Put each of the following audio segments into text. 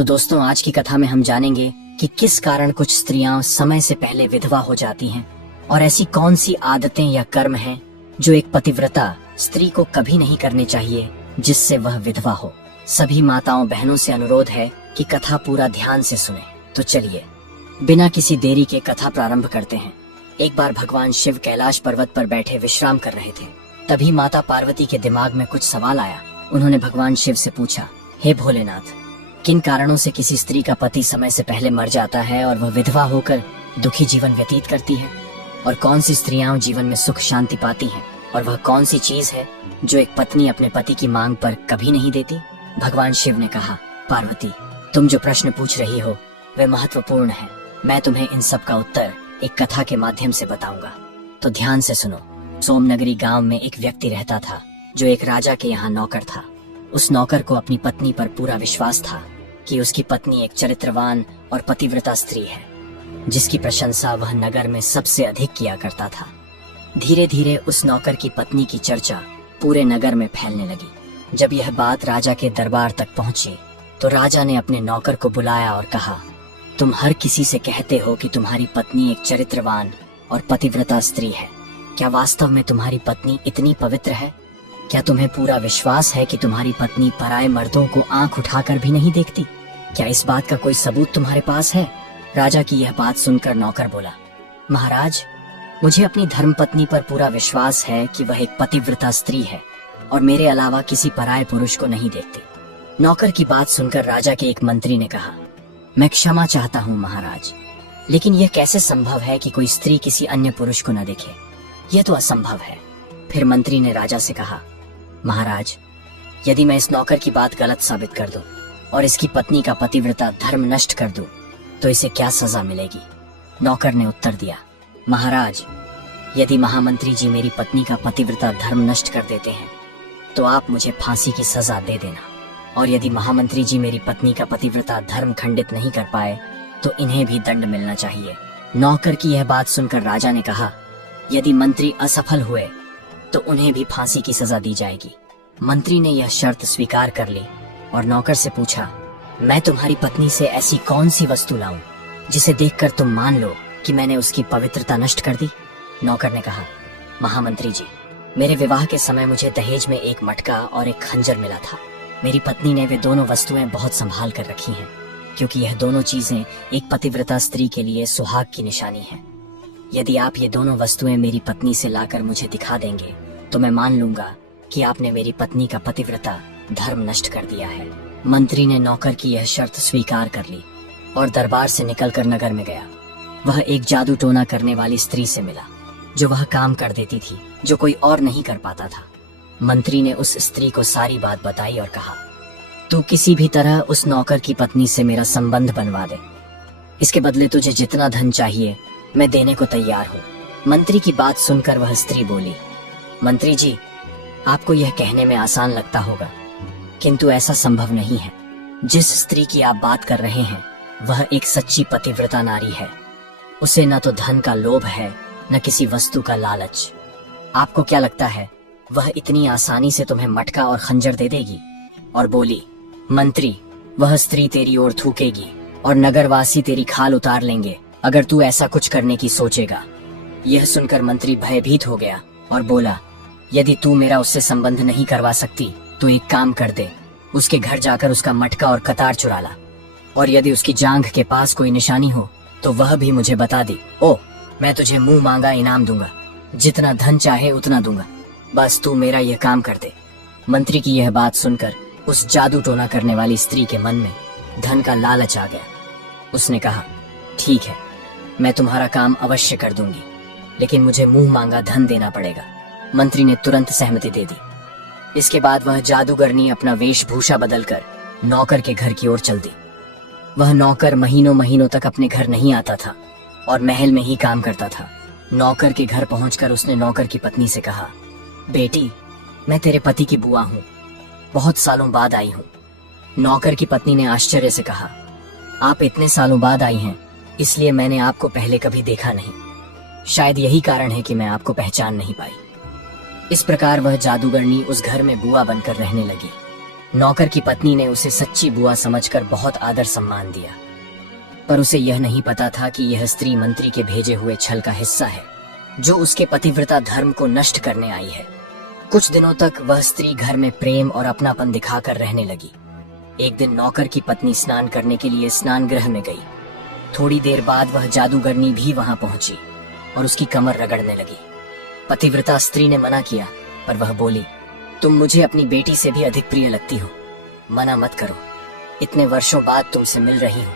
तो दोस्तों, आज की कथा में हम जानेंगे कि किस कारण कुछ स्त्रियां समय से पहले विधवा हो जाती हैं और ऐसी कौन सी आदतें या कर्म हैं जो एक पतिव्रता स्त्री को कभी नहीं करने चाहिए जिससे वह विधवा हो। सभी माताओं बहनों से अनुरोध है कि कथा पूरा ध्यान से सुने। तो चलिए बिना किसी देरी के कथा प्रारंभ करते हैं। एक बार भगवान शिव कैलाश पर्वत पर बैठे विश्राम कर रहे थे। तभी माता पार्वती के दिमाग में कुछ सवाल आया। उन्होंने भगवान शिव से पूछा, हे भोलेनाथ, किन कारणों से किसी स्त्री का पति समय से पहले मर जाता है और वह विधवा होकर दुखी जीवन व्यतीत करती है, और कौन सी स्त्रियां जीवन में सुख शांति पाती हैं, और वह कौन सी चीज है जो एक पत्नी अपने पति की मांग पर कभी नहीं देती। भगवान शिव ने कहा, पार्वती, तुम जो प्रश्न पूछ रही हो वे महत्वपूर्ण है। मैं तुम्हें इन सब का उत्तर एक कथा के माध्यम से बताऊंगा, तो ध्यान से सुनो। सोमनगरी गांव में एक व्यक्ति रहता था जो एक राजा के यहाँ नौकर था। उस नौकर को अपनी पत्नी पर पूरा विश्वास था कि उसकी पत्नी एक चरित्रवान और पतिव्रता स्त्री है, जिसकी प्रशंसा वह नगर में सबसे अधिक किया करता था। धीरे धीरे उस नौकर की पत्नी की चर्चा पूरे नगर में फैलने लगी। जब यह बात राजा के दरबार तक पहुंची तो राजा ने अपने नौकर को बुलाया और कहा, तुम हर किसी से कहते हो कि तुम्हारी पत्नी एक चरित्रवान और पतिव्रता स्त्री है। क्या वास्तव में तुम्हारी पत्नी इतनी पवित्र है? क्या तुम्हें पूरा विश्वास है कि तुम्हारी पत्नी पराये मर्दों को आंख उठाकर भी नहीं देखती? क्या इस बात का कोई सबूत तुम्हारे पास है? राजा की यह बात सुनकर नौकर बोला, महाराज, मुझे अपनी धर्मपत्नी पर पूरा विश्वास है कि वह एक पतिव्रता स्त्री है और मेरे अलावा किसी पराये पुरुष को नहीं देखती। नौकर की बात सुनकर राजा के एक मंत्री ने कहा, मैं क्षमा चाहता हूँ महाराज, लेकिन यह कैसे संभव है कि कोई स्त्री किसी अन्य पुरुष को न देखे? यह तो असंभव है। फिर मंत्री ने राजा से कहा, महाराज, यदि मैं इस नौकर की बात गलत साबित कर दूं और इसकी पत्नी का पतिव्रता धर्म नष्ट कर दूं, तो इसे क्या सजा मिलेगी? नौकर ने उत्तर दिया, महाराज, यदि महामंत्री जी मेरी पत्नी का पतिव्रता धर्म नष्ट कर देते हैं तो आप मुझे फांसी की सजा दे देना, और यदि महामंत्री जी मेरी पत्नी का पतिव्रता धर्म खंडित नहीं कर पाए तो इन्हें भी दंड मिलना चाहिए। नौकर की यह बात सुनकर राजा ने कहा, यदि मंत्री असफल हुए तो उन्हें भी फांसी की सजा दी जाएगी। मंत्री ने यह शर्त स्वीकार कर ली और नौकर से पूछा, मैं तुम्हारी पत्नी से ऐसी कौन सी वस्तु लाऊं जिसे देखकर तुम मान लो कि मैंने उसकी पवित्रता नष्ट कर दी? नौकर ने कहा, महामंत्री जी, मेरे विवाह के समय मुझे दहेज में एक मटका और एक खंजर मिला था। मेरी पत्नी ने वे दोनों वस्तुएं बहुत संभाल कर रखी हैं, क्योंकि यह दोनों चीजें एक पतिव्रता स्त्री के लिए सुहाग की निशानी है। यदि आप ये दोनों वस्तुएं मेरी पत्नी से लाकर मुझे दिखा देंगे तो मैं मान लूंगा कि आपने मेरी पत्नी का पतिव्रता धर्म नष्ट कर दिया है। मंत्री ने नौकर की यह शर्त स्वीकार कर ली और दरबार से निकलकर नगर में गया। वह एक जादू टोना करने वाली स्त्री से मिला जो वह काम कर देती थी जो कोई और नहीं कर पाता था। मंत्री ने उस स्त्री को सारी बात बताई और कहा, तू किसी भी तरह उस नौकर की पत्नी से मेरा संबंध बनवा दे। इसके बदले तुझे जितना धन चाहिए मैं देने को तैयार हूँ। मंत्री की बात सुनकर वह स्त्री बोली, मंत्री जी, आपको यह कहने में आसान लगता होगा, किंतु ऐसा संभव नहीं है। जिस स्त्री की आप बात कर रहे हैं वह एक सच्ची पतिव्रता नारी है। उसे न तो धन का लोभ है न किसी वस्तु का लालच। आपको क्या लगता है वह इतनी आसानी से तुम्हें मटका और खंजर दे देगी? और बोली, मंत्री, वह स्त्री तेरी ओर थूकेगी और नगरवासी तेरी खाल उतार लेंगे अगर तू ऐसा कुछ करने की सोचेगा। यह सुनकर मंत्री भयभीत हो गया और बोला, यदि तू मेरा उससे संबंध नहीं करवा सकती तो एक काम कर दे, उसके घर जाकर उसका मटका और कतार चुरा ला, और यदि उसकी जांघ के पास कोई निशानी हो तो वह भी मुझे बता दे। ओ, मैं तुझे मुंह मांगा इनाम दूंगा, जितना धन चाहे उतना दूंगा, बस तू मेरा यह काम कर दे। मंत्री की यह बात सुनकर उस जादू टोना करने वाली स्त्री के मन में धन का लालच आ गया। उसने कहा, ठीक है, मैं तुम्हारा काम अवश्य कर दूंगी, लेकिन मुझे मुंह मांगा धन देना पड़ेगा। मंत्री ने तुरंत सहमति दे दी। इसके बाद वह जादूगरनी अपना वेशभूषा बदलकर नौकर के घर की ओर चल दी। वह नौकर महीनों महीनों तक अपने घर नहीं आता था और महल में ही काम करता था। नौकर के घर पहुंचकर उसने नौकर की पत्नी से कहा, बेटी, मैं तेरे पति की बुआ हूँ, बहुत सालों बाद आई हूँ। नौकर की पत्नी ने आश्चर्य से कहा, आप इतने सालों बाद आई हैं, इसलिए मैंने आपको पहले कभी देखा नहीं। शायद यही कारण है कि मैं आपको पहचान नहीं पाई। इस प्रकार वह जादूगरनी उस घर में बुआ बनकर रहने लगी। नौकर की पत्नी ने उसे सच्ची बुआ समझकर बहुत आदर सम्मान दिया, पर उसे यह नहीं पता था कि यह स्त्री मंत्री के भेजे हुए छल का हिस्सा है, जो उसके पतिव्रता धर्म को नष्ट करने आई है। कुछ दिनों तक वह स्त्री घर में प्रेम और अपनापन दिखाकर रहने लगी। एक दिन नौकर की पत्नी स्नान करने के लिए स्नान गृह में गई। थोड़ी देर बाद वह जादूगरनी भी वहां पहुंची और उसकी कमर रगड़ने लगी। पतिव्रता स्त्री ने मना किया, पर वह बोली, तुम मुझे अपनी बेटी से भी अधिक प्रिय लगती हो, मना मत करो, इतने वर्षों बाद तुमसे मिल रही हूँ।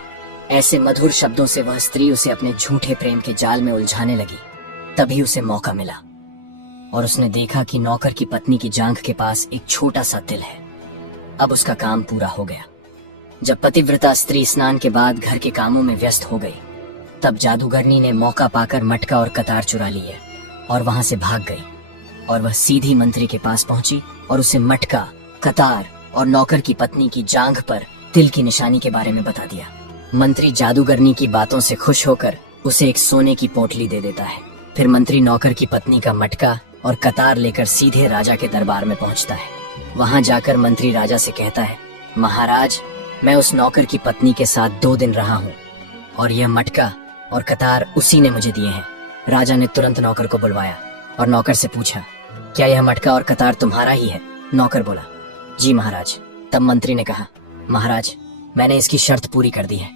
ऐसे मधुर शब्दों से वह स्त्री उसे अपने झूठे प्रेम के जाल में उलझाने लगी। तभी उसे मौका मिला और उसने देखा कि नौकर की पत्नी की जांघ के पास एक छोटा सा तिल है। अब उसका काम पूरा हो गया। जब पतिव्रता स्त्री स्नान के बाद घर के कामों में व्यस्त हो गई, तब जादूगरनी ने मौका पाकर मटका और कतार चुरा लिए और वहां से भाग गई। और वह सीधी मंत्री के पास पहुंची और उसे मटका, कतार और नौकर की पत्नी की जांघ पर तिल की निशानी के बारे में बता दिया। मंत्री जादूगरनी की बातों से खुश होकर उसे एक सोने की पोटली दे देता है। फिर मंत्री नौकर की पत्नी का मटका और कतार लेकर सीधे राजा के दरबार में पहुंचता है। वहां जाकर मंत्री राजा से कहता है, महाराज, मैं उस नौकर की पत्नी के साथ 2 दिन रहा हूँ और यह मटका और कतार उसी ने मुझे दिए हैं। राजा ने तुरंत नौकर को बुलवाया और नौकर से पूछा, क्या यह मटका और कतार तुम्हारा ही है? नौकर बोला, जी महाराज। तब मंत्री ने कहा, महाराज, मैंने इसकी शर्त पूरी कर दी है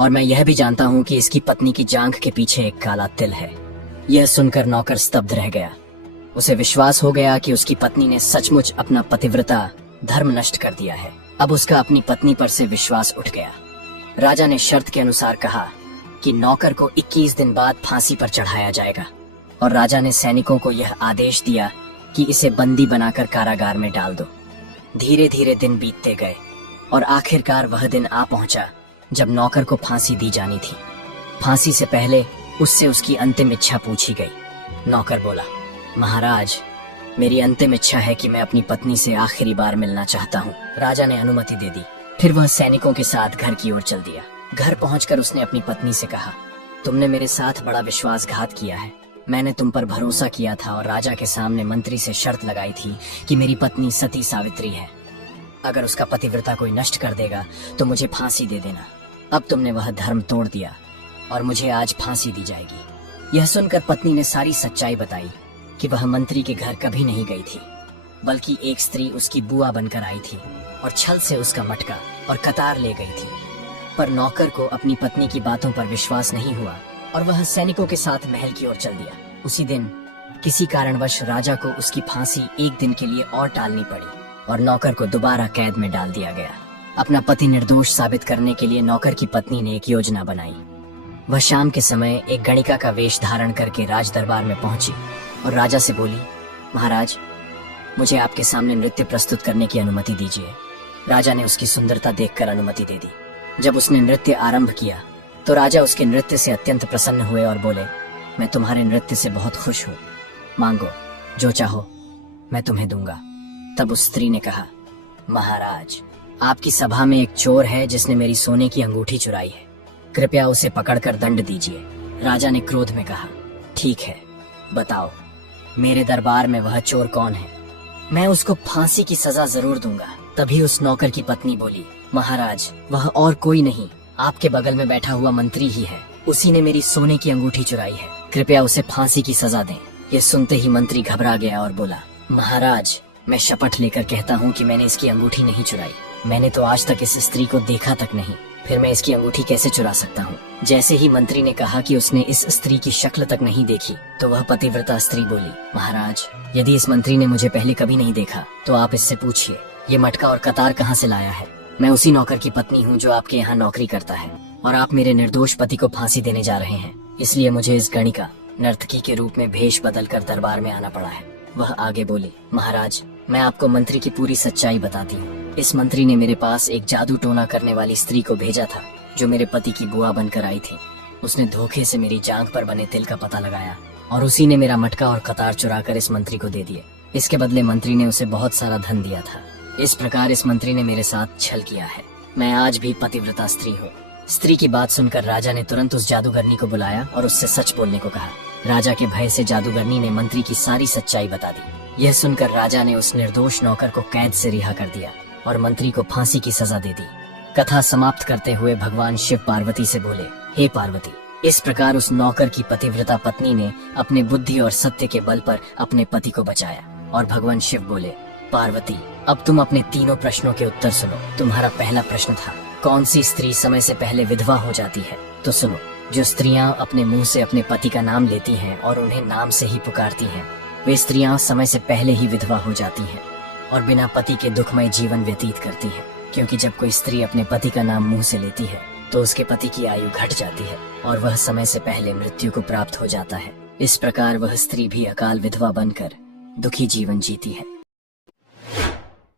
और मैं यह भी जानता हूँ कि इसकी पत्नी की जांघ के पीछे एक काला तिल है। यह सुनकर नौकर स्तब्ध रह गया। उसे विश्वास हो गया कि उसकी पत्नी ने सचमुच अपना पतिव्रता धर्म नष्ट कर दिया है। अब उसका अपनी पत्नी पर से विश्वास उठ गया। राजा ने शर्त के अनुसार कहा कि नौकर को 21 दिन बाद फांसी पर चढ़ाया जाएगा और राजा ने सैनिकों को यह आदेश दिया कि इसे बंदी बनाकर कारागार में डाल दो। धीरे धीरे दिन बीतते गए और आखिरकार वह दिन आ पहुंचा जब नौकर को फांसी दी जानी थी। फांसी से पहले उससे उसकी अंतिम इच्छा पूछी गई। नौकर बोला, महाराज, मेरी अंतिम इच्छा है कि मैं अपनी पत्नी से आखिरी बार मिलना चाहता हूँ। राजा ने अनुमति दे दी। फिर वह सैनिकों के साथ घर की ओर चल दिया। घर पहुंचकर उसने अपनी पत्नी से कहा, तुमने मेरे साथ बड़ा विश्वासघात किया है। मैंने तुम पर भरोसा किया था और राजा के सामने मंत्री से शर्त लगाई थी कि मेरी पत्नी सती सावित्री है। अगर उसका पतिव्रता कोई नष्ट कर देगा तो मुझे फांसी दे देना। अब तुमने वह धर्म तोड़ दिया और मुझे आज फांसी दी जाएगी। यह सुनकर पत्नी ने सारी सच्चाई बताई कि वह मंत्री के घर कभी नहीं गई थी, बल्कि एक स्त्री उसकी बुआ बनकर आई थी और छल से उसका मटका और कतार ले गई थी। पर नौकर को अपनी पत्नी की बातों पर विश्वास नहीं हुआ और वह सैनिकों के साथ महल की ओर चल दिया। उसी दिन किसी कारणवश राजा को उसकी फांसी एक दिन के लिए और टालनी पड़ी और नौकर को दोबारा कैद में डाल दिया गया। अपना पति निर्दोष साबित करने के लिए नौकर की पत्नी ने एक योजना बनाई। वह शाम के समय एक गणिका का वेश धारण करके राज दरबार में पहुंची और राजा से बोली, महाराज, मुझे आपके सामने नृत्य प्रस्तुत करने की अनुमति दीजिए। राजा ने उसकी सुंदरता देखकर अनुमति दे दी। जब उसने नृत्य आरंभ किया तो राजा उसके नृत्य से अत्यंत प्रसन्न हुए और बोले, मैं तुम्हारे नृत्य से बहुत खुश हूँ, मांगो जो चाहो मैं तुम्हें दूंगा। तब उस स्त्री ने कहा, महाराज, आपकी सभा में एक चोर है जिसने मेरी सोने की अंगूठी चुराई है, कृपया उसे पकड़कर दंड दीजिए। राजा ने क्रोध में कहा, ठीक है, बताओ मेरे दरबार में वह चोर कौन है, मैं उसको फांसी की सजा जरूर दूंगा। तभी उस नौकर की पत्नी बोली, महाराज, वह और कोई नहीं, आपके बगल में बैठा हुआ मंत्री ही है। उसी ने मेरी सोने की अंगूठी चुराई है, कृपया उसे फांसी की सजा दें। ये सुनते ही मंत्री घबरा गया और बोला, महाराज, मैं शपथ लेकर कहता हूँ कि मैंने इसकी अंगूठी नहीं चुराई। मैंने तो आज तक इस स्त्री को देखा तक नहीं, फिर मैं इसकी अंगूठी कैसे चुरा सकता हूँ। जैसे ही मंत्री ने कहा कि उसने इस स्त्री की शक्ल तक नहीं देखी, तो वह पतिव्रता स्त्री बोली, महाराज, यदि इस मंत्री ने मुझे पहले कभी नहीं देखा तो आप इससे पूछिए ये मटका और कतार कहाँ से लाया है। मैं उसी नौकर की पत्नी हूँ जो आपके यहाँ नौकरी करता है और आप मेरे निर्दोष पति को फांसी देने जा रहे हैं, इसलिए मुझे इस गणिका नर्तकी के रूप में भेष बदल कर दरबार में आना पड़ा है। वह आगे बोली, महाराज, मैं आपको मंत्री की पूरी सच्चाई बताती हूँ। इस मंत्री ने मेरे पास एक जादू टोना करने वाली स्त्री को भेजा था जो मेरे पति की बुआ बनकर आई थी। उसने धोखे से मेरी जांघ पर बने तिल का पता लगाया और उसी ने मेरा मटका और कतार चुराकर इस मंत्री को दे दिए। इसके बदले मंत्री ने उसे बहुत सारा धन दिया था। इस प्रकार इस मंत्री ने मेरे साथ छल किया है। मैं आज भी पतिव्रता स्त्री हूँ। स्त्री की बात सुनकर राजा ने तुरंत उस जादूगरनी को बुलाया और उससे सच बोलने को कहा। राजा के भय से जादूगरनी ने मंत्री की सारी सच्चाई बता दी। यह सुनकर राजा ने उस निर्दोष नौकर को कैद से रिहा कर दिया और मंत्री को फांसी की सजा दे दी। कथा समाप्त करते हुए भगवान शिव पार्वती से बोले, हे पार्वती, इस प्रकार उस नौकर की पतिव्रता पत्नी ने अपने बुद्धि और सत्य के बल पर अपने पति को बचाया। और भगवान शिव बोले, पार्वती, अब तुम अपने तीनों प्रश्नों के उत्तर सुनो। तुम्हारा पहला प्रश्न था, कौन सी स्त्री समय से पहले विधवा हो जाती है? तो सुनो, जो स्त्रियां अपने मुंह से अपने पति का नाम लेती हैं और उन्हें नाम से ही पुकारती हैं, वे स्त्रियां समय से पहले ही विधवा हो जाती हैं और बिना पति के दुखमय जीवन व्यतीत करती हैं। क्योंकि जब कोई स्त्री अपने पति का नाम मुंह से लेती है तो उसके पति की आयु घट जाती है और वह समय से पहले मृत्यु को प्राप्त हो जाता है। इस प्रकार वह स्त्री भी अकाल विधवा बनकर दुखी जीवन जीती है।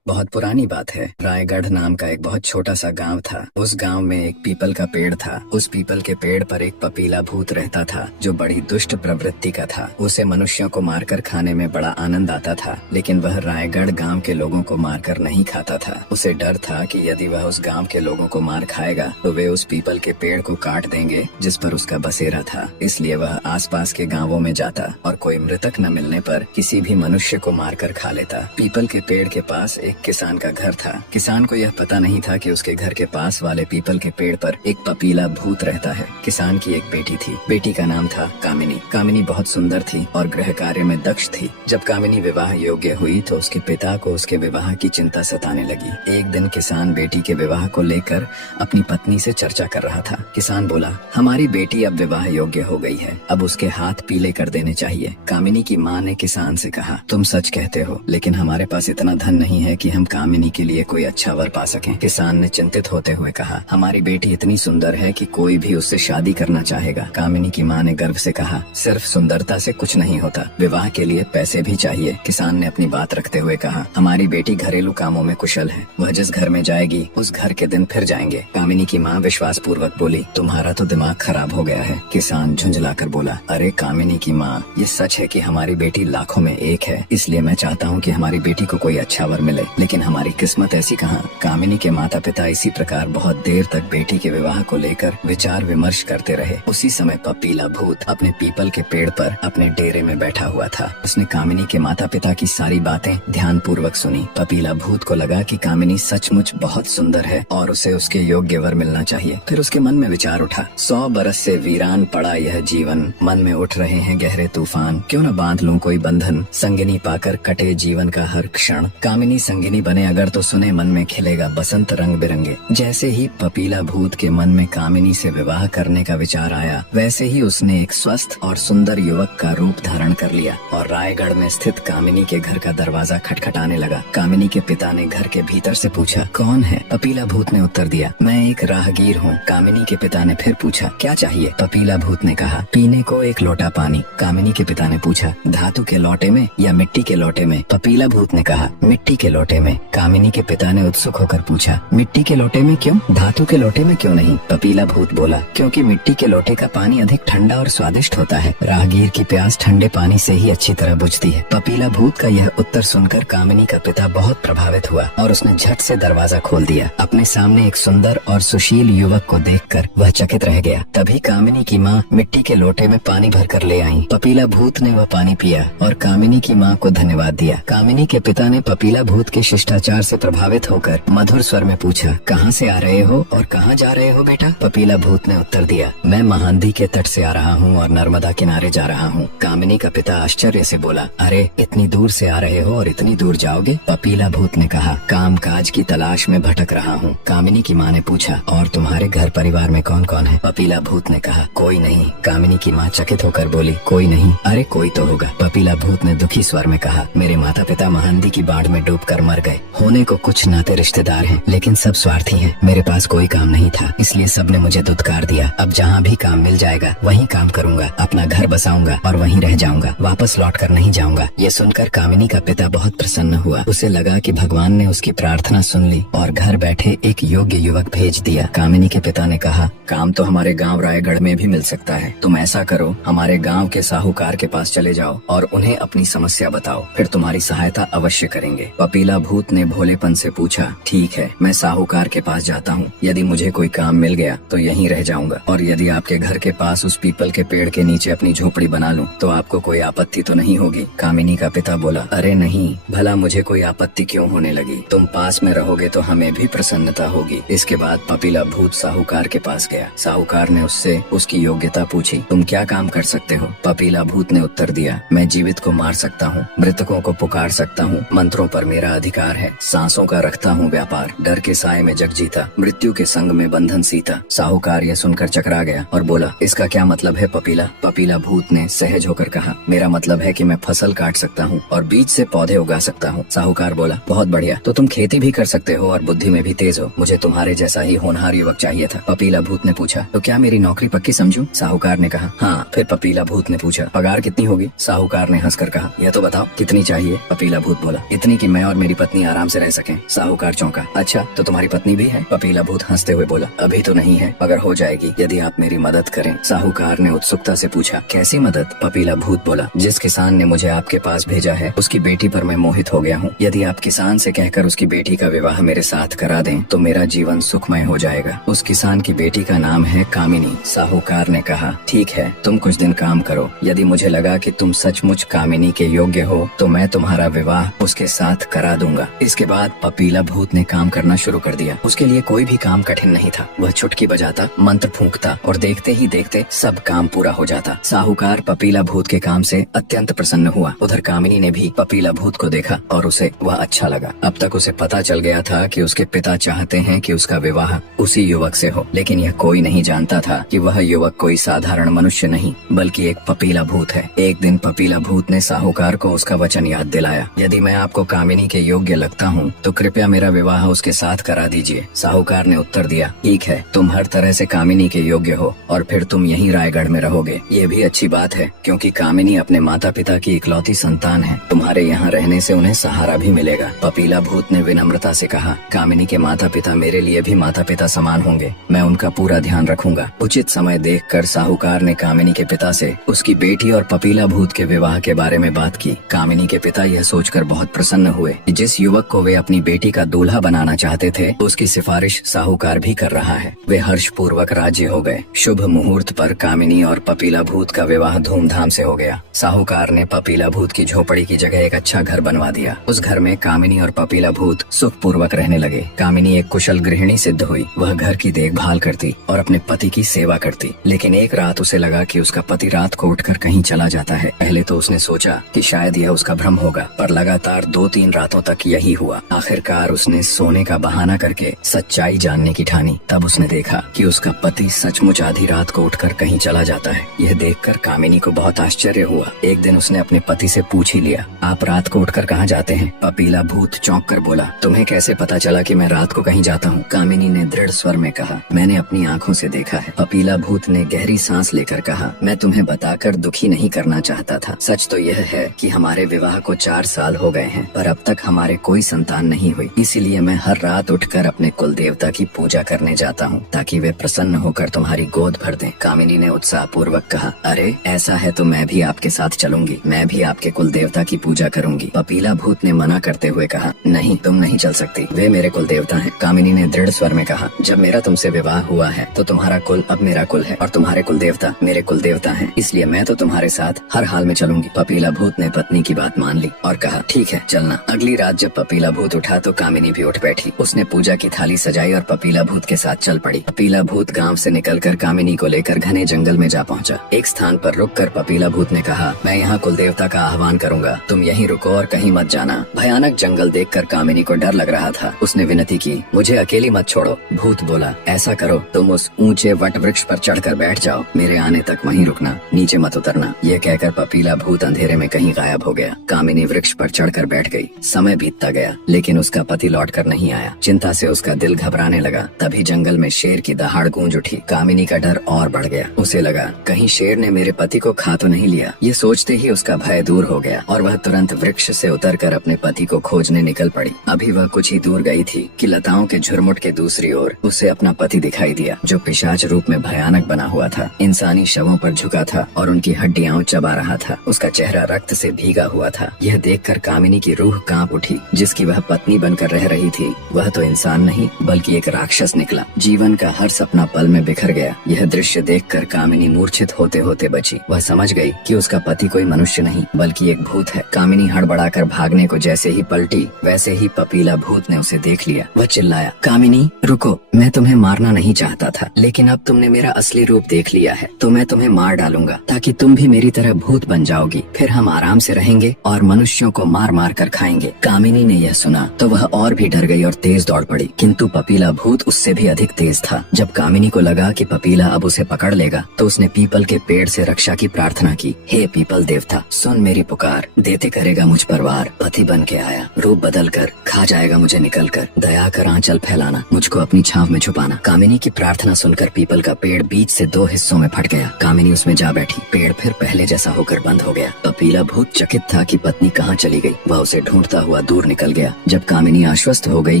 बहुत पुरानी बात है। रायगढ़ नाम का एक बहुत छोटा सा गांव था। उस गांव में एक पीपल का पेड़ था। उस पीपल के पेड़ पर एक पपीला भूत रहता था जो बड़ी दुष्ट प्रवृत्ति का था। उसे मनुष्यों को मारकर खाने में बड़ा आनंद आता था, लेकिन वह रायगढ़ गांव के लोगों को मारकर नहीं खाता था। उसे डर था कि यदि वह उस गांव के लोगों को मार खाएगा तो वे उस पीपल के पेड़ को काट देंगे जिस पर उसका बसेरा था। इसलिए वह आसपास के गाँवों में जाता और कोई मृतक न मिलने पर किसी भी मनुष्य को मारकर खा लेता। पीपल के पेड़ के पास एक किसान का घर था। किसान को यह पता नहीं था कि उसके घर के पास वाले पीपल के पेड़ पर एक पपीला भूत रहता है। किसान की एक बेटी थी। बेटी का नाम था कामिनी। कामिनी बहुत सुंदर थी और गृह कार्य में दक्ष थी। जब कामिनी विवाह योग्य हुई तो उसके पिता को उसके विवाह की चिंता सताने लगी। एक दिन किसान बेटी के विवाह को लेकर अपनी पत्नी से चर्चा कर रहा था। किसान बोला, हमारी बेटी अब विवाह योग्य हो गई है, अब उसके हाथ पीले कर देने चाहिए। कामिनी की माँ ने किसान से कहा, तुम सच कहते हो, लेकिन हमारे पास इतना धन नहीं है कि हम कामिनी के लिए कोई अच्छा वर पा सकें। किसान ने चिंतित होते हुए कहा, हमारी बेटी इतनी सुंदर है कि कोई भी उससे शादी करना चाहेगा। कामिनी की माँ ने गर्व से कहा, सिर्फ सुंदरता से कुछ नहीं होता, विवाह के लिए पैसे भी चाहिए। किसान ने अपनी बात रखते हुए कहा, हमारी बेटी घरेलू कामों में कुशल है, वह जिस घर में जाएगी उस घर के दिन फिर जाएंगे। कामिनी की माँ विश्वास पूर्वक बोली, तुम्हारा तो दिमाग खराब हो गया है। किसान झुंझलाकर बोला, अरे कामिनी की माँ, ये सच है कि हमारी बेटी लाखों में एक है, इसलिए मैं चाहता हूँ कि हमारी बेटी को कोई अच्छा वर मिले, लेकिन हमारी किस्मत ऐसी कहाँ। कामिनी के माता पिता इसी प्रकार बहुत देर तक बेटी के विवाह को लेकर विचार विमर्श करते रहे। उसी समय पपीला भूत अपने पीपल के पेड़ पर अपने डेरे में बैठा हुआ था। उसने कामिनी के माता पिता की सारी बातें ध्यान पूर्वक सुनी। पपीला भूत को लगा कि कामिनी सचमुच बहुत सुंदर है और उसे उसके योग्य वर मिलना चाहिए। फिर उसके मन में विचार उठा, 100 बरस से वीरान पड़ा यह जीवन, मन में उठ रहे हैं गहरे तूफान, क्यों न बांध लूं कोई बंधन, संगिनी पाकर कटे जीवन का हर क्षण। कामिनी संगिनी बने अगर तो सुने मन में खिलेगा बसंत रंग बिरंगे। जैसे ही पपीला भूत के मन में कामिनी से विवाह करने का विचार आया, वैसे ही उसने एक स्वस्थ और सुंदर युवक का रूप धारण कर लिया और रायगढ़ में स्थित कामिनी के घर का दरवाजा खटखटाने लगा। कामिनी के पिता ने घर के भीतर से पूछा, कौन है? पपीला भूत ने उत्तर दिया, मैं एक राहगीर हूँ। कामिनी के पिता ने फिर पूछा, क्या चाहिए? पपीला भूत ने कहा, पीने को एक लोटा पानी। कामिनी के पिता ने पूछा, धातु के लोटे में या मिट्टी के लोटे में? पपीला भूत ने कहा, मिट्टी के लोटे में। कामिनी के पिता ने उत्सुक होकर पूछा, मिट्टी के लोटे में क्यों, धातु के लोटे में क्यों नहीं? पपीला भूत बोला, क्योंकि मिट्टी के लोटे का पानी अधिक ठंडा और स्वादिष्ट होता है। राहगीर की प्यास ठंडे पानी से ही अच्छी तरह बुझती है। पपीला भूत का यह उत्तर सुनकर कामिनी का पिता बहुत प्रभावित हुआ और उसने झट से दरवाजा खोल दिया। अपने सामने एक सुंदर और सुशील युवक को देखकर वह चकित रह गया। तभी कामिनी की माँ मिट्टी के लोटे में पानी भरकर ले आई। पपीला भूत ने वह पानी पिया और कामिनी की माँ को धन्यवाद दिया। कामिनी के पिता ने पपीला भूत के शिष्टाचार से प्रभावित होकर मधुर स्वर में पूछा, कहाँ से आ रहे हो और कहाँ जा रहे हो बेटा? पपीला भूत ने उत्तर दिया, मैं महानदी के तट से आ रहा हूँ और नर्मदा किनारे जा रहा हूँ। कामिनी का पिता आश्चर्य से बोला, अरे इतनी दूर से आ रहे हो और इतनी दूर जाओगे? पपीला भूत ने कहा, काम काज की तलाश में भटक रहा हूँ। कामिनी की माँ ने पूछा, और तुम्हारे घर परिवार में कौन कौन है? पपीला भूत ने कहा, कोई नहीं। कामिनी की माँ चकित होकर बोली, कोई नहीं? अरे कोई तो होगा। पपीला भूत ने दुखी स्वर में कहा, मेरे माता पिता महानदी की बाढ़ में डूबकर मर गए। होने को कुछ नाते रिश्तेदार हैं, लेकिन सब स्वार्थी हैं। मेरे पास कोई काम नहीं था, इसलिए सबने मुझे दुत्कार दिया। अब जहाँ भी काम मिल जाएगा वहीं काम करूंगा, अपना घर बसाऊंगा और वहीं रह जाऊंगा, वापस लौट कर नहीं जाऊंगा। ये सुनकर कामिनी का पिता बहुत प्रसन्न हुआ। उसे लगा कि भगवान ने उसकी प्रार्थना सुन ली और घर बैठे एक योग्य युवक भेज दिया। कामिनी के पिता ने कहा, काम तो हमारे गाँव रायगढ़ में भी मिल सकता है। तुम ऐसा करो, हमारे गाँव के साहूकार के पास चले जाओ और उन्हें अपनी समस्या बताओ, फिर तुम्हारी सहायता अवश्य करेंगे। पपीला पपीला भूत ने भोलेपन से पूछा, ठीक है, मैं साहूकार के पास जाता हूँ। यदि मुझे कोई काम मिल गया तो यहीं रह जाऊंगा, और यदि आपके घर के पास उस पीपल के पेड़ के नीचे अपनी झोपड़ी बना लूं तो आपको कोई आपत्ति तो नहीं होगी? कामिनी का पिता बोला, अरे नहीं, भला मुझे कोई आपत्ति क्यों होने लगी? तुम पास में रहोगे तो हमें भी प्रसन्नता होगी। इसके बाद पपीला भूत साहूकार के पास गया। साहूकार ने उससे उसकी योग्यता पूछी, तुम क्या काम कर सकते हो? पपीला भूत ने उत्तर दिया, मैं जीवित को मार सकता हूँ, मृतकों को पुकार सकता हूँ, मंत्रों पर मेरा अधिकार है, सांसों का रखता हूँ व्यापार, डर के साए में जग जीता, मृत्यु के संग में बंधन सीता। साहूकार यह सुनकर चकरा गया और बोला, इसका क्या मतलब है पपीला? पपीला भूत ने सहज होकर कहा, मेरा मतलब है कि मैं फसल काट सकता हूँ और बीज से पौधे उगा सकता हूँ। साहूकार बोला, बहुत बढ़िया, तो तुम खेती भी कर सकते हो और बुद्धि में भी तेज हो। मुझे तुम्हारे जैसा ही होनहार युवक चाहिए था। पपीला भूत ने पूछा, तो क्या मेरी नौकरी पक्की समझूं? साहूकार ने कहा, हाँ। फिर पपीला भूत ने पूछा, पगार कितनी होगी? साहूकार ने हंसकर कहा, यह तो बताओ कितनी चाहिए? पपीला भूत बोला, इतनी कि मैं और मेरी पत्नी आराम से रह सकें। साहूकार चौंका, अच्छा, तो तुम्हारी पत्नी भी है? पपीला भूत हंसते हुए बोला, अभी तो नहीं है, मगर हो जाएगी यदि आप मेरी मदद करें। साहूकार ने उत्सुकता से पूछा, कैसी मदद? पपीला भूत बोला, जिस किसान ने मुझे आपके पास भेजा है उसकी बेटी पर मैं मोहित हो गया हूँ। यदि आप किसान से कहकर उसकी बेटी का विवाह मेरे साथ करा दें तो मेरा जीवन सुखमय हो जाएगा। उस किसान की बेटी का नाम है कामिनी। साहूकार ने कहा, ठीक है, तुम कुछ दिन काम करो, यदि मुझे लगा कि तुम सचमुच कामिनी के योग्य हो तो मैं तुम्हारा विवाह उसके साथ करा दूंगा। इसके बाद पपीला भूत ने काम करना शुरू कर दिया। उसके लिए कोई भी काम कठिन नहीं था। वह चुटकी बजाता, मंत्र फूंकता और देखते ही देखते सब काम पूरा हो जाता। साहूकार पपीला भूत के काम से अत्यंत प्रसन्न हुआ। उधर कामिनी ने भी पपीला भूत को देखा और उसे वह अच्छा लगा। अब तक उसे पता चल गया था कि उसके पिता चाहते हैं कि उसका विवाह उसी युवक से हो, लेकिन यह कोई नहीं जानता था कि वह युवक कोई साधारण मनुष्य नहीं बल्कि एक पपीला भूत है। एक दिन पपीला भूत ने साहूकार को उसका वचन याद दिलाया, यदि मैं आपको कामिनी के योग्य लगता हूँ तो कृपया मेरा विवाह उसके साथ करा दीजिए। साहूकार ने उत्तर दिया, ठीक है, तुम हर तरह से कामिनी के योग्य हो और फिर तुम यहीं रायगढ़ में रहोगे। ये भी अच्छी बात है क्योंकि कामिनी अपने माता पिता की इकलौती संतान है। तुम्हारे यहाँ रहने से उन्हें सहारा भी मिलेगा। पपीला भूत ने विनम्रता से कहा, कामिनी के माता पिता मेरे लिए भी माता पिता समान होंगे, मैं उनका पूरा ध्यान रखूंगा। उचित समय देखकर साहूकार ने कामिनी के पिता से उसकी बेटी और पपीला भूत के विवाह के बारे में बात की। कामिनी के पिता यह सोचकर बहुत प्रसन्न हुए कि जिस युवक को वे अपनी बेटी का दूल्हा बनाना चाहते थे उसकी सिफारिश साहूकार भी कर रहा है। वे हर्ष पूर्वक राजी हो गए। शुभ मुहूर्त पर कामिनी और पपीला भूत का विवाह धूमधाम से हो गया। साहूकार ने पपीला भूत की झोपड़ी की जगह एक अच्छा घर बनवा दिया। उस घर में कामिनी और पपीला भूत सुख पूर्वक रहने लगे। कामिनी एक कुशल गृहिणी सिद्ध हुई। वह घर की देखभाल करती और अपने पति की सेवा करती। लेकिन एक रात उसे लगा कि उसका पति रात को उठकर कहीं चला जाता है। पहले तो उसने सोचा कि शायद यह उसका भ्रम होगा, पर लगातार 2-3 रातों तक यही हुआ। आखिरकार उसने सोने का बहाना करके सच्चाई जानने की ठानी। तब उसने देखा कि उसका पति सचमुच आधी रात को उठकर कहीं चला जाता है। यह देखकर कामिनी को बहुत आश्चर्य हुआ। एक दिन उसने अपने पति से पूछ ही लिया, आप रात को उठकर कहाँ जाते हैं? पपीला भूत चौंक कर बोला, तुम्हें कैसे पता चला कि मैं रात को कहीं जाता हूँ? कामिनी ने दृढ़ स्वर में कहा, मैंने अपनी आँखों से देखा है। पपीला भूत ने गहरी सांस लेकर कहा, मैं तुम्हें बताकर दुखी नहीं करना चाहता था। सच तो यह है कि हमारे विवाह को 4 साल हो गए हैं, पर अब तक हमारे कोई संतान नहीं हुई। इसीलिए मैं हर रात उठकर अपने कुल देवता की पूजा करने जाता हूँ ताकि वे प्रसन्न होकर तुम्हारी गोद भर दें। कामिनी ने उत्साह पूर्वक कहा, अरे ऐसा है तो मैं भी आपके साथ चलूंगी, मैं भी आपके कुल देवता की पूजा करूंगी। पपीला भूत ने मना करते हुए कहा, नहीं, तुम नहीं चल सकती, वे मेरे कुल देवता हैं। कामिनी ने दृढ़ स्वर में कहा, जब मेरा तुमसे विवाह हुआ है तो तुम्हारा कुल अब मेरा कुल है और तुम्हारे कुल देवता मेरे कुल देवता हैं, इसलिए मैं तो तुम्हारे साथ हर हाल में चलूंगी। पपीला भूत ने पत्नी की बात मान ली और कहा, ठीक है, चलना। अगली रात जब पपीला भूत उठा तो कामिनी भी उठ बैठी। उसने पूजा की थाली सजाई और पपीला भूत के साथ चल पड़ी। पपीला भूत गांव से निकलकर कामिनी को लेकर घने जंगल में जा पहुंचा। एक स्थान पर रुककर पपीला भूत ने कहा, मैं यहाँ कुल देवता का आह्वान करूंगा, तुम यहीं रुको और कहीं मत जाना। भयानक जंगल देखकर कामिनी को डर लग रहा था। उसने विनती की, मुझे अकेली मत छोड़ो। भूत बोला, ऐसा करो, तुम उस ऊंचे वट वृक्ष पर चढ़कर बैठ जाओ, मेरे आने तक वहीं रुकना, नीचे मत उतरना। यह कहकर पपीला भूत अंधेरे में कहीं गायब हो गया। कामिनी वृक्ष पर चढ़कर बैठ गई। समय बीतता गया लेकिन उसका पति लौटकर नहीं आया। चिंता से उसका दिल घबराने लगा। तभी जंगल में शेर की दहाड़ गूंज उठी। कामिनी का डर और बढ़ गया। उसे लगा कहीं शेर ने मेरे पति को खा तो नहीं लिया। ये सोचते ही उसका भय दूर हो गया और वह तुरंत वृक्ष से उतरकर अपने पति को खोजने निकल पड़ी। अभी वह कुछ ही दूर गई थी कि लताओं के झुरमुट के दूसरी ओर उसे अपना पति दिखाई दिया, जो पिशाच रूप में भयानक बना हुआ था। इंसानी शवों पर झुका था और उनकी हड्डियां चबा रहा था। उसका चेहरा रक्त से भीगा हुआ था। यह देखकर कामिनी की रूह कांप उठी। उठी। जिसकी वह पत्नी बनकर रह रही थी वह तो इंसान नहीं बल्कि एक राक्षस निकला। जीवन का हर सपना पल में बिखर गया। यह दृश्य देखकर कामिनी मूर्छित होते होते बची। वह समझ गई कि उसका पति कोई मनुष्य नहीं बल्कि एक भूत है। कामिनी हड़बड़ाकर भागने को जैसे ही पलटी वैसे ही पपीला भूत ने उसे देख लिया। वह चिल्लाया, कामिनी रुको, मैं तुम्हें मारना नहीं चाहता था, लेकिन अब तुमने मेरा असली रूप देख लिया है तो मैं तुम्हें मार डालूंगा ताकि तुम भी मेरी तरह भूत बन जाओगी। फिर हम आराम से रहेंगे और मनुष्यों को मार मार कर खाएंगे। कामिनी ने यह सुना तो वह और भी डर गई और तेज दौड़ पड़ी, किंतु पपीला भूत उससे भी अधिक तेज था। जब कामिनी को लगा कि पपीला अब उसे पकड़ लेगा तो उसने पीपल के पेड़ से रक्षा की प्रार्थना की। हे पीपल देवता, सुन मेरी पुकार, देते करेगा मुझ पर वार। पति बन के आया, रूप बदल कर खा जाएगा मुझे निकल कर। दया कर आंचल फैलाना, मुझको अपनी छांव में छुपाना। कामिनी की प्रार्थना सुनकर पीपल का पेड़ बीच से 2 हिस्सों में फट गया। कामिनी उसमें जा बैठी। पेड़ फिर पहले जैसा होकर बंद हो गया। पपीला भूत चकित था कि पत्नी कहाँ चली गई। वह उसे ढूंढता हुआ दूर निकल गया। जब कामिनी आश्वस्त हो गई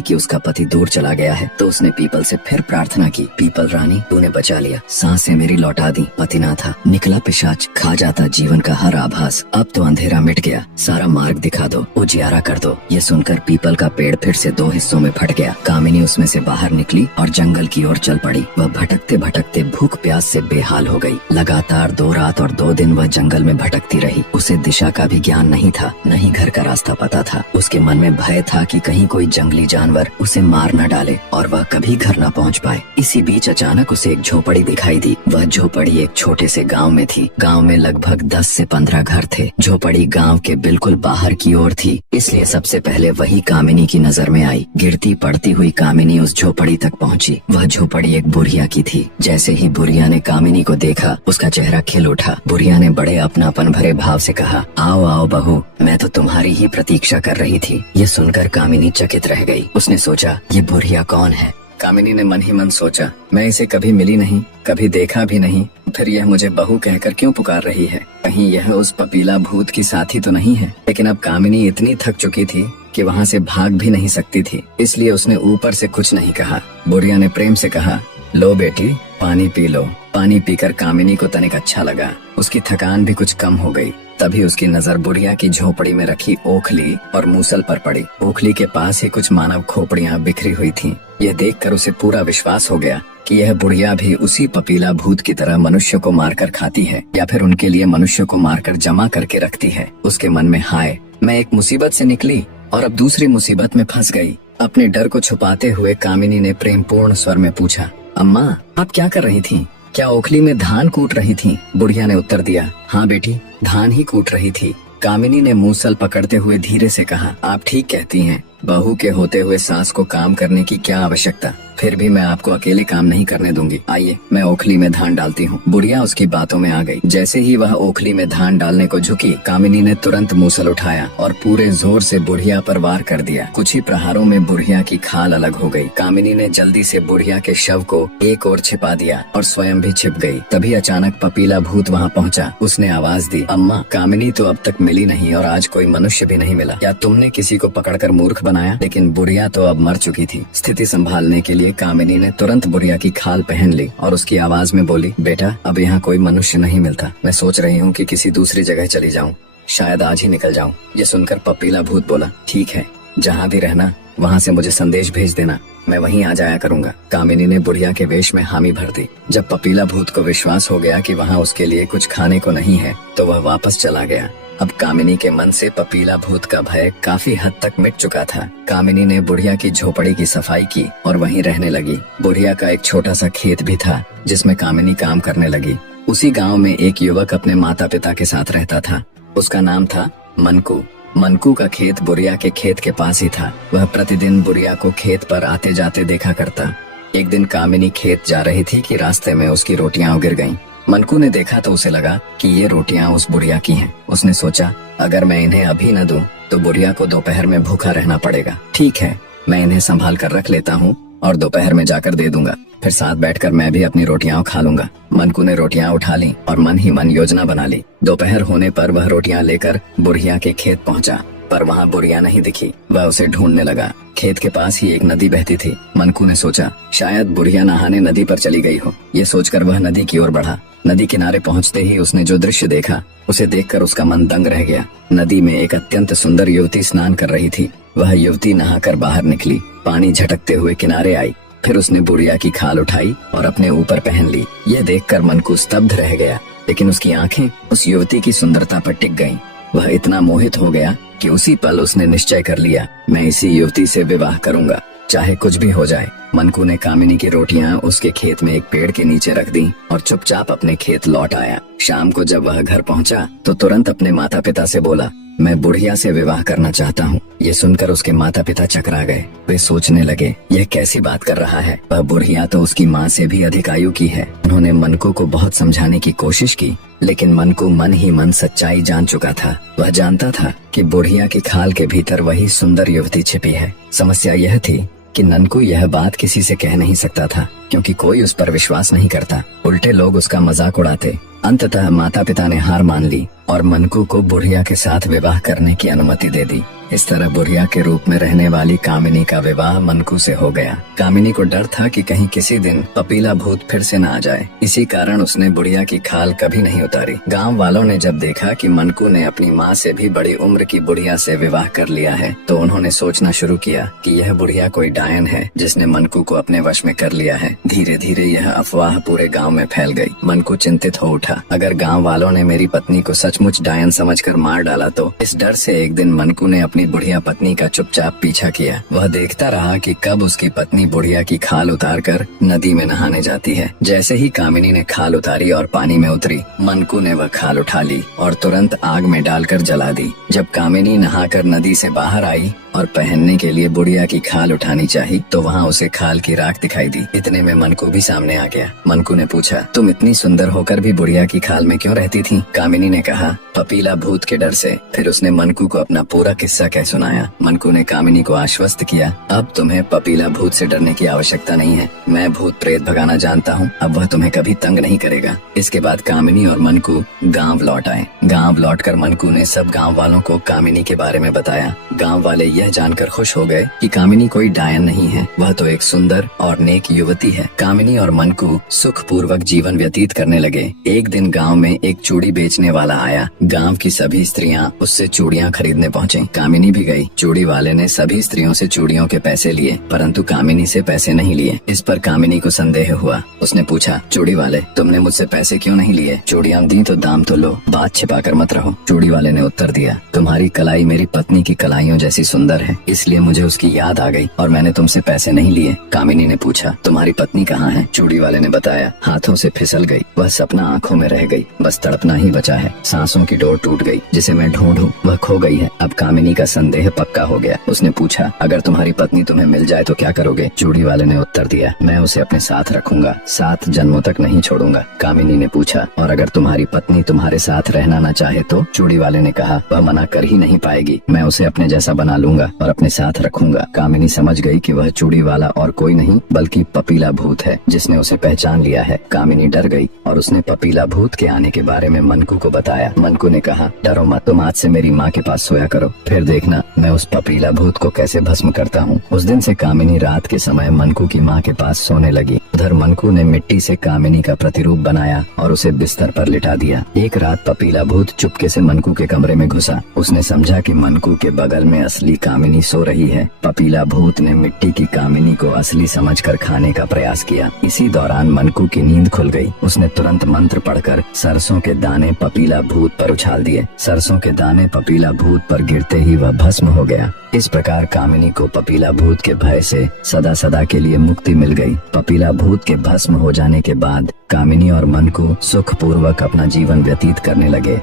कि उसका पति दूर चला गया है तो उसने पीपल से फिर प्रार्थना की, पीपल रानी तूने बचा लिया, सांसें मेरी लौटा दी। पति ना था, निकला पिशाच, खा जाता जीवन का हर आभास। अब तो अंधेरा मिट गया, सारा मार्ग दिखा दो, उजियारा कर दो। ये सुनकर पीपल का पेड़ फिर से 2 हिस्सों में फट गया। कामिनी उसमें से बाहर निकली और जंगल की ओर चल पड़ी। वह भटकते भटकते भूख प्यास से बेहाल हो गई। लगातार 2 रात और 2 दिन वह जंगल में भटकती रही। उसे दिशा का भी ज्ञान नहीं था, न ही घर का रास्ता पता था। उसके मन में भय था कि कहीं कोई जंगली जानवर उसे मार न डाले और वह कभी घर न पहुंच पाए। इसी बीच अचानक उसे एक झोपड़ी दिखाई दी। वह झोपड़ी एक छोटे से गांव में थी। गांव में लगभग 10 से 15 घर थे। झोपड़ी गांव के बिल्कुल बाहर की ओर थी, इसलिए सबसे पहले वही कामिनी की नजर में आई। गिरती पड़ती हुई कामिनी उस झोपड़ी तक पहुंची। वह झोपड़ी एक बुढ़िया की थी। जैसे ही बुढ़िया ने कामिनी को देखा उसका चेहरा खिल उठा। बुढ़िया ने बड़े अपनापन भरे भाव से कहा, आओ आओ बहू, मैं तो तुम्हारी ही प्रतीक्षा कर रही थी। ये सुनकर कामिनी चकित रह गई। उसने सोचा, ये बुढ़िया कौन है? कामिनी ने मन ही मन सोचा, मैं इसे कभी मिली नहीं, कभी देखा भी नहीं, फिर यह मुझे बहू कहकर क्यों पुकार रही है? कहीं यह उस पपीला भूत की साथी तो नहीं है? लेकिन अब कामिनी इतनी थक चुकी थी कि वहाँ से भाग भी नहीं सकती थी, इसलिए उसने ऊपर से कुछ नहीं कहा। बुढ़िया ने प्रेम से कहा, लो बेटी, पानी पी लो। पानी पीकर कामिनी को तनिक अच्छा लगा। उसकी थकान भी कुछ कम हो गई। तभी उसकी नजर बुढ़िया की झोपड़ी में रखी ओखली और मूसल पर पड़ी। ओखली के पास ही कुछ मानव खोपड़ियां बिखरी हुई थीं। यह देखकर उसे पूरा विश्वास हो गया कि यह बुढ़िया भी उसी पपीला भूत की तरह मनुष्य को मारकर खाती है या फिर उनके लिए मनुष्य को मारकर जमा करके रखती है। उसके मन में, हाय, मैं एक मुसीबत से निकली और अब दूसरी मुसीबत में फंस गई। अपने डर को छुपाते हुए कामिनी ने प्रेमपूर्ण स्वर में पूछा, अम्मा आप क्या कर रही थीं? क्या ओखली में धान कूट रही थीं? बुढ़िया ने उत्तर दिया, हाँ बेटी, धान ही कूट रही थी। कामिनी ने मूसल पकड़ते हुए धीरे से कहा, आप ठीक कहती हैं, बहू के होते हुए सास को काम करने की क्या आवश्यकता? फिर भी मैं आपको अकेले काम नहीं करने दूंगी। आइए, मैं ओखली में धान डालती हूँ। बुढ़िया उसकी बातों में आ गई। जैसे ही वह ओखली में धान डालने को झुकी, कामिनी ने तुरंत मूसल उठाया और पूरे जोर से बुढ़िया पर वार कर दिया। कुछ ही प्रहारों में बुढ़िया की खाल अलग हो गई। कामिनी ने जल्दी से बुढ़िया के शव को एक ओर छिपा दिया और स्वयं भी छिप गई। तभी अचानक पपीला भूत वहाँ पहुँचा। उसने आवाज दी, अम्मा, कामिनी तो अब तक मिली नहीं और आज कोई मनुष्य भी नहीं मिला। क्या तुमने किसी को पकड़कर मूर्ख बनाया? लेकिन बुढ़िया तो अब मर चुकी थी। स्थिति संभालने के लिए कामिनी ने तुरंत बुढ़िया की खाल पहन ली और उसकी आवाज में बोली, बेटा, अब यहाँ कोई मनुष्य नहीं मिलता। मैं सोच रही हूँ कि किसी दूसरी जगह चली जाऊँ, शायद आज ही निकल जाऊँ। ये सुनकर पपीला भूत बोला, ठीक है, जहाँ भी रहना वहाँ से मुझे संदेश भेज देना, मैं वहीं आ जाया करूँगा। कामिनी ने बुढ़िया के वेश में हामी भर दी। जब पपीला भूत को विश्वास हो गया कि वहाँ उसके लिए कुछ खाने को नहीं है तो वह वापस चला गया। अब कामिनी के मन से पपीला भूत का भय काफी हद तक मिट चुका था। कामिनी ने बुढ़िया की झोपड़ी की सफाई की और वहीं रहने लगी। बुढ़िया का एक छोटा सा खेत भी था जिसमें कामिनी काम करने लगी। उसी गांव में एक युवक अपने माता पिता के साथ रहता था। उसका नाम था मनकू। मनकू का खेत बुढ़िया के खेत के पास ही था। वह प्रतिदिन बुढ़िया को खेत पर आते जाते देखा करता। एक दिन कामिनी खेत जा रही थी कि रास्ते में उसकी रोटियां गिर गईं। मनकू ने देखा तो उसे लगा कि ये रोटियां उस बुढ़िया की हैं। उसने सोचा, अगर मैं इन्हें अभी न दूं तो बुढ़िया को दोपहर में भूखा रहना पड़ेगा। ठीक है, मैं इन्हें संभाल कर रख लेता हूँ और दोपहर में जाकर दे दूंगा, फिर साथ बैठकर मैं भी अपनी रोटियां खा लूंगा। मनकू ने रोटियां उठा ली और मन ही मन योजना बना ली। दोपहर होने पर वह रोटियां लेकर बुढ़िया के खेत पहुंचा, पर वहाँ बुढ़िया नहीं दिखी। वह उसे ढूंढने लगा। खेत के पास ही एक नदी बहती थी। मनकू ने सोचा, शायद बुढ़िया नहाने नदी पर चली गई हो। ये सोचकर वह नदी की ओर बढ़ा। नदी किनारे पहुंचते ही उसने जो दृश्य देखा उसे देखकर उसका मन दंग रह गया। नदी में एक अत्यंत सुंदर युवती स्नान कर रही थी। वह युवती नहाकर बाहर निकली, पानी झटकते हुए किनारे आई, फिर उसने बुढ़िया की खाल उठाई और अपने ऊपर पहन ली। यह देखकर मनकू स्तब्ध रह गया, लेकिन उसकी आंखें उस युवती की सुंदरता पर टिक गईं। वह इतना मोहित हो गया कि उसी पल उसने निश्चय कर लिया, मैं इसी युवती से विवाह करूंगा, चाहे कुछ भी हो जाए। मनकू ने कामिनी की रोटियां उसके खेत में एक पेड़ के नीचे रख दी और चुपचाप अपने खेत लौट आया। शाम को जब वह घर पहुंचा तो तुरंत अपने माता पिता से बोला, मैं बुढ़िया से विवाह करना चाहता हूँ। ये सुनकर उसके माता पिता चकरा गए। वे सोचने लगे, यह कैसी बात कर रहा है, वह बुढ़िया तो उसकी माँ से भी अधिक आयु की है। उन्होंने मनकू को बहुत समझाने की कोशिश की, लेकिन मनकू मन ही मन सच्चाई जान चुका था। वह जानता था कि बुढ़िया की खाल के भीतर वही सुंदर युवती छिपी है। समस्या यह थी कि ननकू यह बात किसी से कह नहीं सकता था, क्योंकि कोई उस पर विश्वास नहीं करता। उल्टे लोग उसका मजाक उड़ाते। अंततः माता पिता ने हार मान ली और मनकू को बुढ़िया के साथ विवाह करने की अनुमति दे दी। इस तरह बुढ़िया के रूप में रहने वाली कामिनी का विवाह मनकू से हो गया। कामिनी को डर था कि कहीं किसी दिन पपीला भूत फिर से न आ जाए, इसी कारण उसने बुढ़िया की खाल कभी नहीं उतारी। गांव वालों ने जब देखा कि मनकू ने अपनी माँ से भी बड़ी उम्र की बुढ़िया से विवाह कर लिया है, तो उन्होंने सोचना शुरू किया कि यह बुढ़िया कोई डायन है जिसने मनकू को अपने वश में कर लिया है। धीरे धीरे यह अफवाह पूरे गाँव में फैल गई। मनकू चिंतित हो उठा, अगर गाँव वालों ने मेरी पत्नी को सचमुच डायन समझकर मार डाला तो। इस डर से एक दिन मनकू ने अपनी बुढ़िया पत्नी का चुपचाप पीछा किया। वह देखता रहा कि कब उसकी पत्नी बुढ़िया की खाल उतारकर नदी में नहाने जाती है। जैसे ही कामिनी ने खाल उतारी और पानी में उतरी, मनकू ने वह खाल उठा ली और तुरंत आग में डालकर जला दी। जब कामिनी नहाकर नदी से बाहर आई और पहनने के लिए बुढ़िया की खाल उठानी चाही, तो वहाँ उसे खाल की राख दिखाई दी। इतने में मनकू भी सामने आ गया। मनकू ने पूछा, तुम इतनी सुंदर होकर भी बुढ़िया की खाल में क्यों रहती थी? कामिनी ने कहा, पपीला भूत के डर से। फिर उसने मनकू को अपना पूरा किस्सा कह सुनाया। मनकू ने कामिनी को आश्वस्त किया, अब तुम्हें पपीला भूत से डरने की आवश्यकता नहीं है। मैं भूत प्रेत भगाना जानता हूँ, अब वह तुम्हें कभी तंग नहीं करेगा। इसके बाद कामिनी और मनकू गाँव लौट आए। गाँव लौटकर मनकू ने सब गाँव वालों को कामिनी के बारे में बताया। गाँव वाले यह जानकर खुश हो गए कि कामिनी कोई डायन नहीं है, वह तो एक सुंदर और नेक युवती है। कामिनी और मनकू सुख पूर्वक जीवन व्यतीत करने लगे। एक दिन गांव में एक चूड़ी बेचने वाला आया। गांव की सभी स्त्रियां उससे चूड़ियां खरीदने पहुंची। कामिनी भी गई। चूड़ी वाले ने सभी स्त्रियों से चूड़ियों के पैसे लिए, परंतु कामिनी से पैसे नहीं लिए। इस पर कामिनी को संदेह हुआ। उसने पूछा, चूड़ी वाले, तुमने मुझसे पैसे क्यों नहीं लिए? चूड़ियां दी तो दाम तो लो, बात छिपा कर मत रहो। चूड़ी वाले ने उत्तर दिया, तुम्हारी कलाई मेरी पत्नी की कलाइयों जैसी सुंदर है, इसलिए मुझे उसकी याद आ गई और मैंने तुमसे पैसे नहीं लिए। कामिनी ने पूछा, तुम्हारी पत्नी कहाँ है? चूड़ी वाले ने बताया, हाथों से फिसल गई, वह सपना आंखों में रह गई, बस तड़पना ही बचा है। सांसों की डोर टूट गई, जिसे मैं ढूंढूं वह खो गई है। अब कामिनी का संदेह पक्का हो गया। उसने पूछा, अगर तुम्हारी पत्नी तुम्हें मिल जाए तो क्या करोगे? चूड़ी वाले ने उत्तर दिया, मैं उसे अपने साथ रखूंगा, 7 जन्मों तक नहीं छोड़ूंगा। कामिनी ने पूछा, और अगर तुम्हारी पत्नी तुम्हारे साथ रहना न चाहे तो? चूड़ी वाले ने कहा, वह मना कर ही नहीं पाएगी, मैं उसे अपने जैसा बना लूंगा और अपने साथ रखूंगा। कामिनी समझ गई कि वह चूड़ी वाला और कोई नहीं बल्कि पपीला भूत है, जिसने उसे पहचान लिया है। कामिनी डर गई और उसने पपीला भूत के आने के बारे में मनकू को बताया। मनकू ने कहा, डरो मत, तुम आज से मेरी माँ के पास सोया करो, फिर देखना मैं उस पपीला भूत को कैसे भस्म करता हूँ। उस दिन से कामिनी रात के समय मनकू की माँ के पास सोने लगी। उधर मनकू ने मिट्टी से कामिनी का प्रतिरूप बनाया और उसे बिस्तर पर लिटा दिया। एक रात पपीला भूत चुपके से मनकू के कमरे में घुसा। उसने समझा कि मनकू के बगल में असली कामिनी सो रही है। पपीला भूत ने मिट्टी की कामिनी को असली समझकर खाने का प्रयास किया। इसी दौरान मनकू की नींद खुल गई। उसने तुरंत मंत्र पढ़कर सरसों के दाने पपीला भूत पर उछाल दिए। सरसों के दाने पपीला भूत पर गिरते ही वह भस्म हो गया। इस प्रकार कामिनी को पपीला भूत के भय से सदा सदा के लिए मुक्ति मिल गई। पपीला भूत के भस्म हो जाने के बाद कामिनी और मनकू सुख पूर्वक अपना जीवन व्यतीत करने लगे।